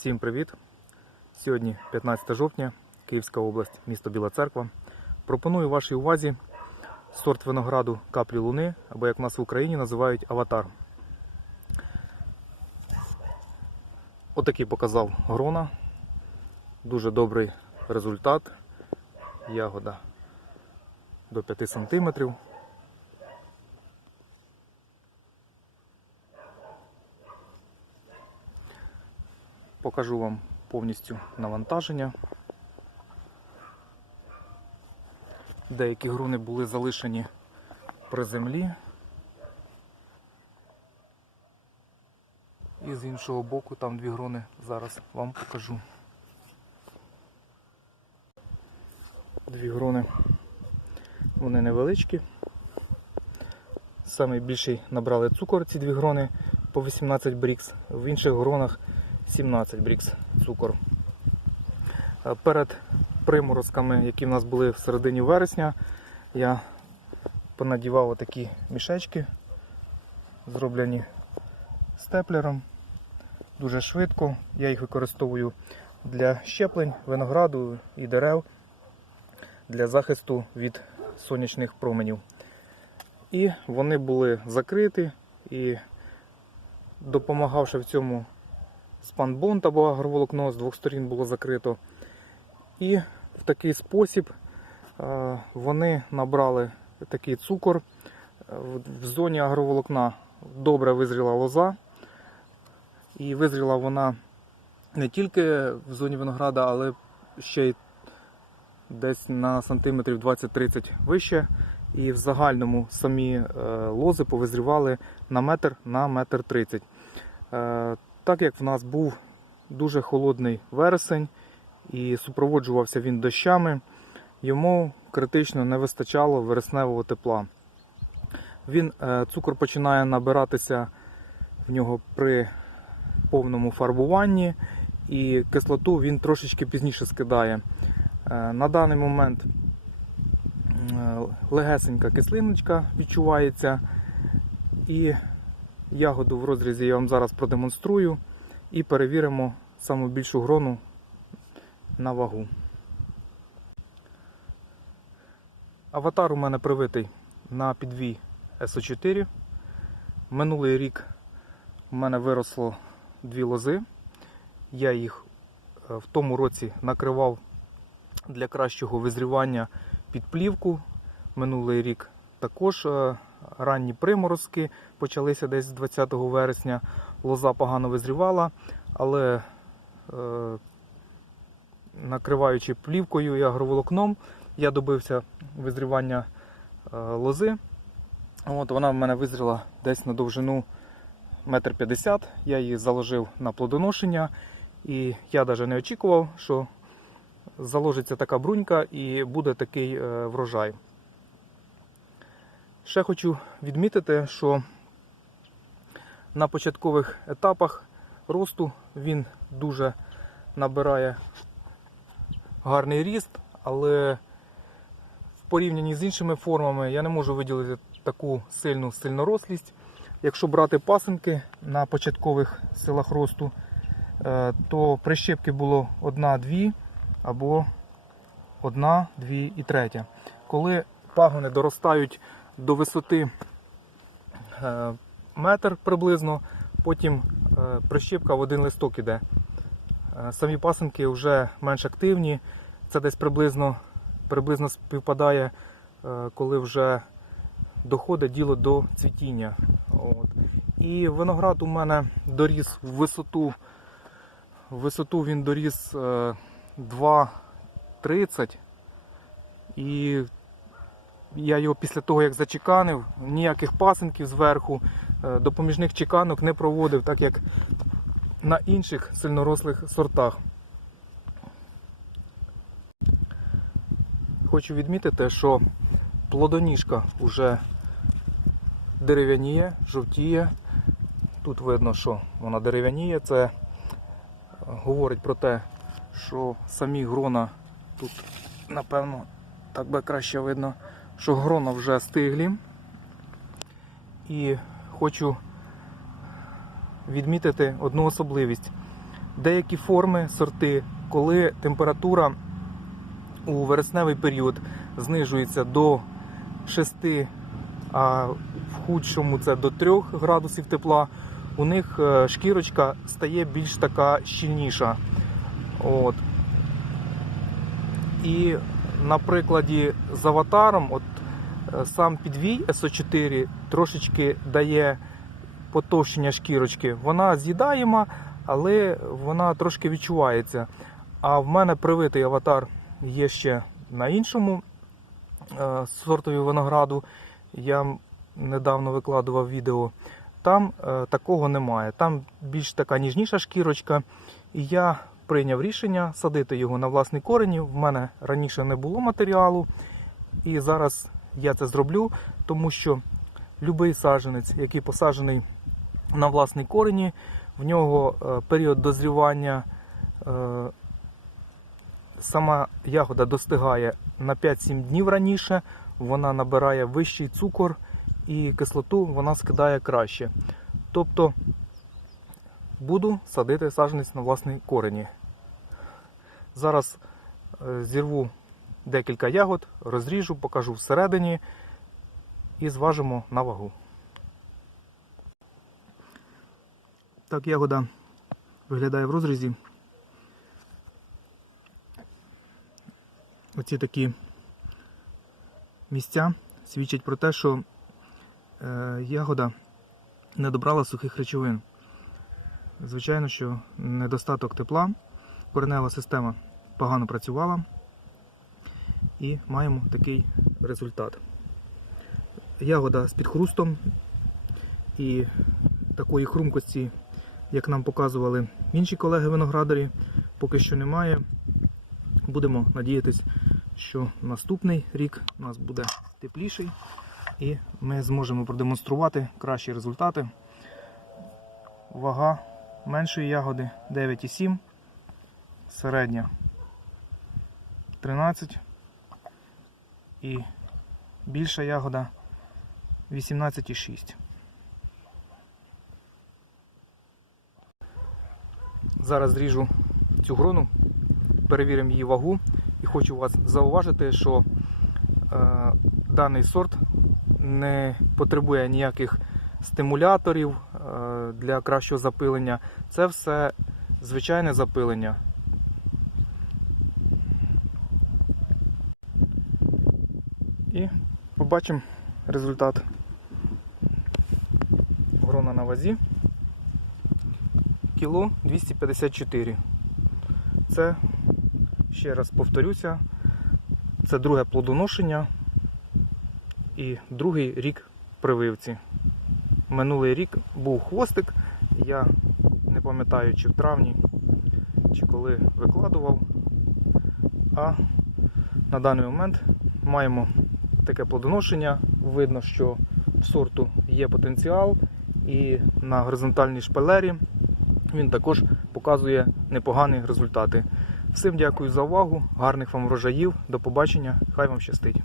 Всім привіт! Сьогодні 15 жовтня, Київська область, місто Біла Церква. Пропоную вашій увазі сорт винограду каплі луни, або як в нас в Україні називають аватар. Отакий показав грона. Дуже добрий результат. Ягода до 5 сантиметрів. Покажу вам повністю навантаження. Деякі груни були залишені при землі. І з іншого боку там дві грони зараз вам покажу. Дві грони. Вони невеличкі. Самий більший набрали цукор ці дві грони по 18 брікс, в інших гронах 17 брікс цукор. Е, Перед приморозками, які в нас були в середині вересня, я понадівав отакі мішечки, зроблені степлером. Дуже швидко. Я їх використовую для щеплень, винограду і дерев для захисту від сонячних променів. І вони були закриті і допомагавши в цьому спанбонд або агроволокно з двох сторін було закрито. І в такий спосіб е, вони набрали такий цукор. Е, В зоні агроволокна добре визріла лоза. І визріла вона не тільки в зоні винограда, але ще й десь на сантиметрів 20-30 вище. І в загальному самі е, лози повизрівали на метр на метр 30. Так як в нас був дуже холодний вересень і супроводжувався він дощами, йому критично не вистачало вересневого тепла. Він, е, цукор починає набиратися в нього при повному фарбуванні, і кислоту він трошечки пізніше скидає. Е, На даний момент е, легесенька кислиночка відчувається, і ягоду в розрізі я вам зараз продемонструю і перевіримо саму більшу грону на вагу. Аватар у мене привитий на підвій SO4. Минулий рік у мене виросло дві лози. Я їх е, в тому році накривав для кращого визрівання під плівку. Минулий рік також е, ранні приморозки почалися десь 20 вересня. Лоза погано визрівала, але е, накриваючи плівкою і агроволокном, я добився визрівання е, лози. От Вона в мене визріла десь на довжину 1,50 м. Я її заложив на плодоношення. І я навіть не очікував, що заложиться така брунька і буде такий е, врожай. Ще хочу відмітити, що на початкових етапах росту він дуже набирає гарний ріст, але в порівнянні з іншими формами я не можу виділити таку сильну сильнорослість. Якщо брати пасинки на початкових силах росту, е, то прищепки було 1-2 або 1, 2 і 3. Коли пагони доростають до висоти е, метр приблизно, потім е, прищепка в один листок іде. Е, Самі пасинки вже менш активні. Це десь приблизно, приблизно співпадає, коли вже доходить діло до цвітіння. От. І виноград у мене доріс в висоту. В висоту він доріс е, 2,30. І я його після того, як зачеканив, ніяких пасинків зверху, е, допоміжних чеканок не проводив, так як на інших сильнорослих сортах. Хочу відмітити, що плодоніжка вже дерев'яніє, жовтіє. Тут видно, що вона дерев'яніє. Це е, говорить про те, що самі грона тут, напевно, так би краще видно, що грона вже стиглі. І хочу відмітити одну особливість. деякі форми, сорти, коли температура у вересневий період знижується до 6, а в худшому це до 3 градусів тепла, у них е, шкірочка стає більш така щільніша. От. І на прикладі з аватаром, от е, сам підвій SO4 трошечки дає потовщення шкірочки. Вона з'їдаєма, але вона трошки відчувається. А в мене привитий аватар є ще на іншому е, сортові винограду. Я недавно викладував відео. Там е, такого немає. Там більш така ніжніша шкірочка. І я прийняв рішення садити його на власний корені. В мене раніше не було матеріалу. І зараз я це зроблю, тому що будь-який саджанець, який посаджений на власній корені, в нього е, період дозрівання. е, Сама ягода достигає на 5-7 днів раніше, вона набирає вищий цукор і кислоту вона скидає краще. Тобто буду садити саджанець на власній корені. Зараз е, зірву декілька ягод, розріжу, покажу всередині і зважимо на вагу. Так ягода виглядає в розрізі. Оці такі місця свідчать про те, що е, ягода не добрала сухих речовин. Звичайно, що недостаток тепла, коренева система погано працювала і маємо такий результат. Ягода з підхрустом і такої хрумкості, як нам показували інші колеги-виноградарі, поки що немає. Будемо надіятись, що наступний рік у нас буде тепліший і ми зможемо продемонструвати кращі результати. Вага меншої ягоди 9,7, середня 13 і більша ягода 18,6. Зараз зріжу цю грону, перевіримо її вагу і хочу вас зауважити, що е, даний сорт не потребує ніяких стимуляторів е, для кращого запилення. Це все звичайне запилення. І побачимо результат. Грона на вазі. Кіло 254. Це, ще раз повторюся, це друге плодоношення і другий рік прививці. Минулий рік був хвостик, я не пам'ятаю, чи в травні, чи коли викладував. А на даний момент маємо таке плодоношення. Видно, що в сорту є потенціал, і на горизонтальній шпалері він також показує непогані результати. Всім дякую за увагу, гарних вам врожаїв, до побачення, хай вам щастить.